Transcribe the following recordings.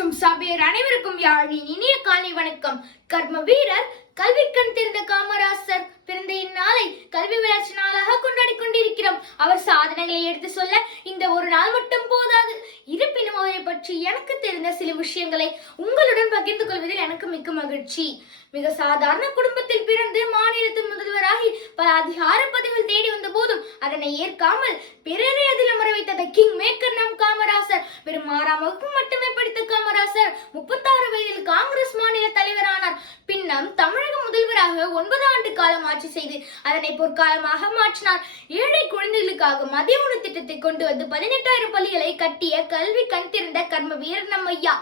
மற்றும் சபையர் அனைவருக்கும் யாழின் இனிய காலை வணக்கம். கர்ம வீரர் கல்விக்கண் தெரிந்த காமராசர் பிறந்த இந்நாளை கல்வி வளர்ச்சி நாளாக கொண்டாடி கொண்டிருக்கிறோம். அவர் சாதனைகளை எடுத்து சொல்ல இந்த ஒரு நாள் மட்டும் போதாது. இருப்பினும் அவரை பற்றி எனக்கு தெரிந்த சில விஷயங்களை உங்களுடன் பகிர்ந்து கொள்வதில் எனக்கு மிக்க மகிழ்ச்சி. மிக சாதாரண குடும்பத்தில் பிறந்து மாநிலத்தின் முதல்வராகி பல அதிகார பதவிகள் தேடி வந்த போதும் அதனை ஏற்காமல் பிறரை அதில் அமர வைத்த கிங் மேக்கர் நம் காமராசர். வெறும் 6ஆம் வகுப்பு மட்டுமே படித்த காமராசர் 36 வயதில் காங்கிரஸ் மாநில தலைவரானார். பின்னம் தமிழக முதல்வராக 9 ஆண்டு காலம் ஆட்சி செய்து அதனை பொற்காலமாக மாற்றினார். ஏழை குழந்தைகளுக்காக மதிய உணவு திட்டத்தை கொண்டு வந்து 18,000 பள்ளிகளை கட்டிய கல்வி கண் திறந்த கர்ம வீரர் நம்ம ஐயா.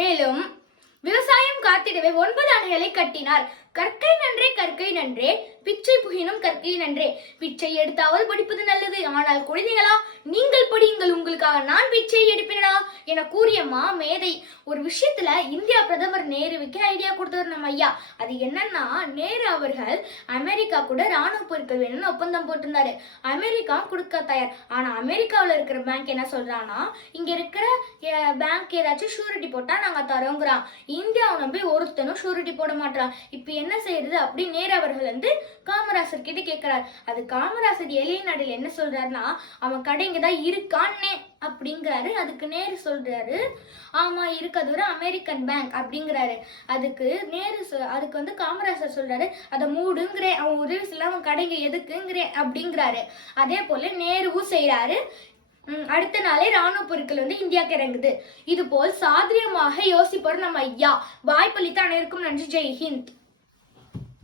மேலும் விவசாயம் காத்திடவே 9 அணைகளை கட்டினார். கற்கை நன்றே கற்கை நன்றே, பிச்சை புகினும் கற்கை நன்றே. பிச்சை எடுத்தாவது படிப்பது நல்லது, ஆனால் குழந்தைகளா நீங்கள் படியுங்கள், உங்களுக்காக நான் பிச்சை எடுப்பேனா என கூறிய மேதை. ஒரு விஷயத்துல இந்தியா பிரதமர் நேருவுக்கு ஐடியா கொடுத்தவர் நம்ம ஐயா. அது என்னன்னா, நேரு அவர்கள் அமெரிக்கா கூட ராணுவ பொருட்கள் வேணும்னு ஒப்பந்தம் போட்டிருந்தாரு. அமெரிக்கா கொடுக்க தயார். ஆனா அமெரிக்காவில் இருக்கிற பேங்க் என்ன சொல்றான்னா, இங்க இருக்கிற பேங்க் ஏதாச்சும் ஷூரிட்டி போட்டா நாங்க தரோங்கிறான். இந்தியாவை நம்பி ஒருத்தனும் ஷூரிட்டி போட மாட்டான். இப்ப என்ன செய்யறது அப்படி நேரு அவர்கள் வந்து காமராசர் கிட்ட கேட்கிறார். அது காமராசர் எளிய நாடில் என்ன சொல்றாருன்னா, அவன் கடைங்கதான் இருக்கான்னே அப்படிங்கிறாரு. அதுக்கு நேரு சொல்றாரு, ஆமா இருக்கு, அது ஒரு அமெரிக்கன் பேங்க் அப்படிங்கிறாரு. அதுக்கு அதுக்கு வந்து காமராசர் சொல்றாரு, அதை மூடுங்கிறேன், அவன் உதவி செய்யல, அவன் கடைங்க எதுக்குங்கிறேன் அப்படிங்கிறாரு. அதே போல நேருவும் செய்யறாரு. அடுத்த நாளே ராணுவ பொருட்கள் வந்து இந்தியாவுக்கு இறங்குது. இது போல் சாதுரியமாக யோசிப்பவர் நம்ம ஐயா. வாய்ப்பளித்த அனைவருக்கும் நன்றி. ஜெய் ஹிந்த்.